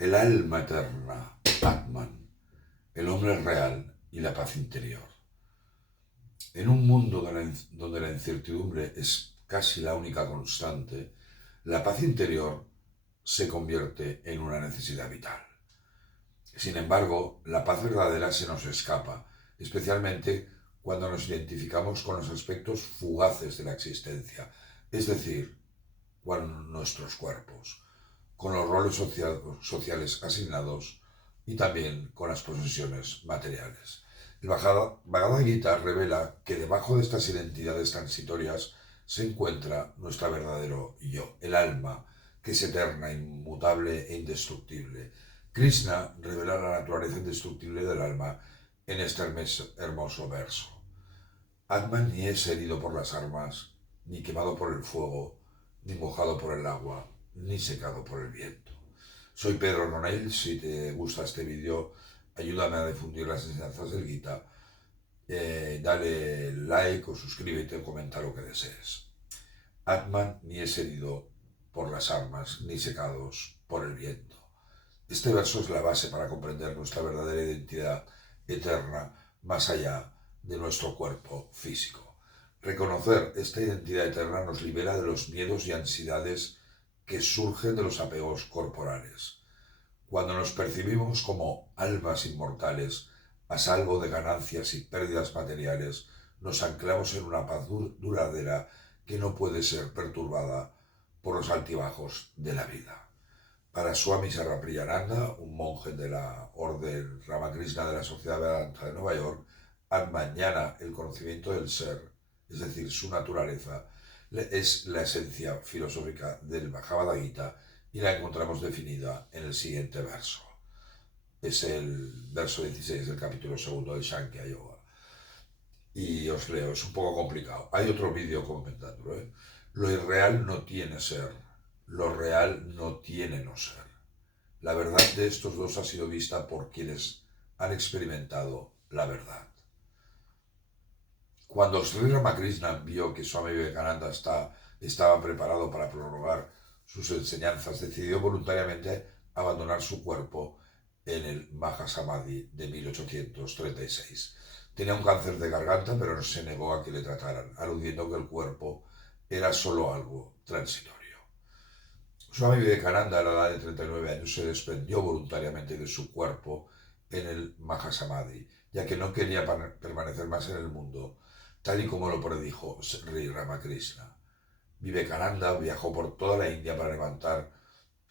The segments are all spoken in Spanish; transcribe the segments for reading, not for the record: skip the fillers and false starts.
El alma eterna, Atman, el hombre real y la paz interior. En un mundo donde la incertidumbre es casi la única constante, la paz interior se convierte en una necesidad vital. Sin embargo, la paz verdadera se nos escapa, especialmente cuando nos identificamos con los aspectos fugaces de la existencia, es decir, con nuestros cuerpos, con los roles sociales asignados y también con las posesiones materiales. El Bhagavad Gita revela que debajo de estas identidades transitorias se encuentra nuestro verdadero yo, el alma, que es eterna, inmutable e indestructible. Krishna revela la naturaleza indestructible del alma en este hermoso verso. Atman ni es herido por las armas, ni quemado por el fuego, ni mojado por el agua, ni secado por el viento. Soy Pedro Ronell. Si te gusta este vídeo, ayúdame a difundir las enseñanzas del Gita. Dale like o suscríbete o comenta lo que desees. Atman ni es herido por las armas, ni secados por el viento. Este verso es la base para comprender nuestra verdadera identidad eterna más allá de nuestro cuerpo físico. Reconocer esta identidad eterna nos libera de los miedos y ansiedades que surgen de los apegos corporales. Cuando nos percibimos como almas inmortales, a salvo de ganancias y pérdidas materiales, nos anclamos en una paz duradera que no puede ser perturbada por los altibajos de la vida. Para Swami Sarvapriyananda, un monje de la Orden Ramakrishna de la Sociedad Vedanta de Nueva York, Atman Jnana, el conocimiento del ser, es decir, su naturaleza, es la esencia filosófica del Bhagavad Gita y la encontramos definida en el siguiente verso. Es el verso 16 del capítulo 2 del Sankhya Yoga. Y os leo, es un poco complicado. Hay otro vídeo comentándolo. Lo irreal no tiene ser, lo real no tiene no ser. La verdad de estos dos ha sido vista por quienes han experimentado la verdad. Cuando Sri Ramakrishna vio que Swami Vivekananda estaba preparado para prorrogar sus enseñanzas, decidió voluntariamente abandonar su cuerpo en el Mahasamadhi de 1836. Tenía un cáncer de garganta, pero no se negó a que le trataran, aludiendo que el cuerpo era solo algo transitorio. Swami Vivekananda, a la edad de 39 años, se desprendió voluntariamente de su cuerpo en el Mahasamadhi, ya que no quería permanecer más en el mundo, tal y como lo predijo Sri Ramakrishna. Vivekananda viajó por toda la India para levantar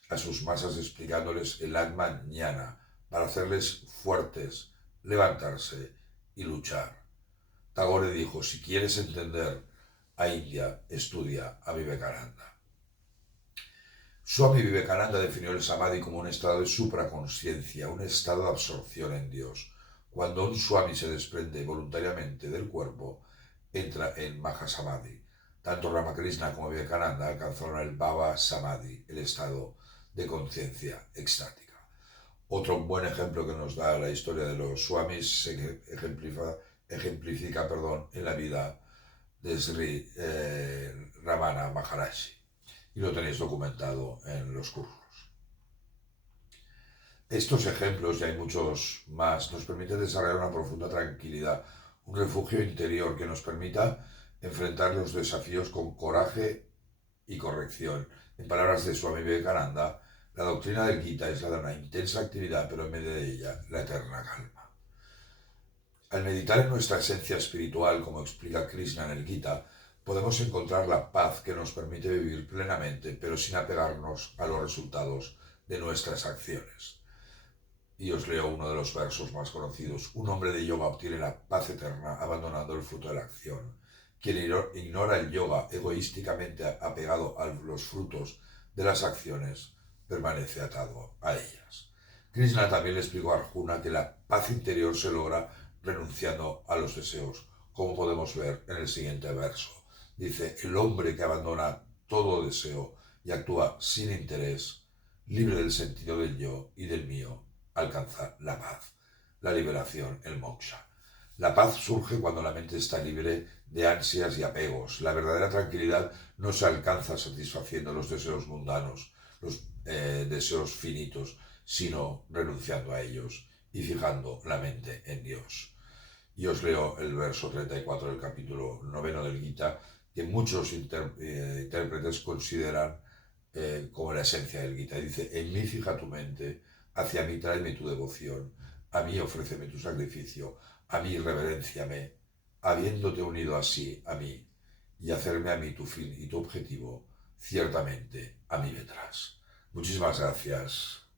a sus masas explicándoles el Atman Jnana, para hacerles fuertes, levantarse y luchar. Tagore dijo, si quieres entender a India, estudia a Vivekananda. Swami Vivekananda definió el Samadhi como un estado de supraconsciencia, un estado de absorción en Dios. Cuando un Swami se desprende voluntariamente del cuerpo, entra en Mahasamadhi. Tanto Ramakrishna como Vivekananda alcanzaron el Bhava Samadhi, el estado de conciencia extática. Otro buen ejemplo que nos da la historia de los Swamis se ejemplifica en la vida de Sri Ramana Maharaji. Y lo tenéis documentado en los cursos. Estos ejemplos, y hay muchos más, nos permiten desarrollar una profunda tranquilidad, un refugio interior que nos permita enfrentar los desafíos con coraje y corrección. En palabras de Swami Vivekananda, la doctrina del Gita es la de una intensa actividad, pero en medio de ella, la eterna calma. Al meditar en nuestra esencia espiritual, como explica Krishna en el Gita, podemos encontrar la paz que nos permite vivir plenamente, pero sin apegarnos a los resultados de nuestras acciones. Y os leo uno de los versos más conocidos. Un hombre de yoga obtiene la paz eterna abandonando el fruto de la acción. Quien ignora el yoga egoísticamente apegado a los frutos de las acciones, permanece atado a ellas. Krishna también le explicó a Arjuna que la paz interior se logra renunciando a los deseos, como podemos ver en el siguiente verso. Dice, el hombre que abandona todo deseo y actúa sin interés, libre del sentido del yo y del mío, alcanza la paz, la liberación, el moksha. La paz surge cuando la mente está libre de ansias y apegos. La verdadera tranquilidad no se alcanza satisfaciendo los deseos mundanos. Los deseos finitos, sino renunciando a ellos y fijando la mente en Dios. Y os leo el verso 34 del capítulo 9 del Gita, que muchos intérpretes consideran como la esencia del Gita. Dice: en mí fija tu mente, hacia mí tráeme tu devoción, a mí ofréceme tu sacrificio, a mí reverénciame, habiéndote unido así a mí, y hacerme a mí tu fin y tu objetivo, ciertamente a mí vendrás. Muchísimas gracias.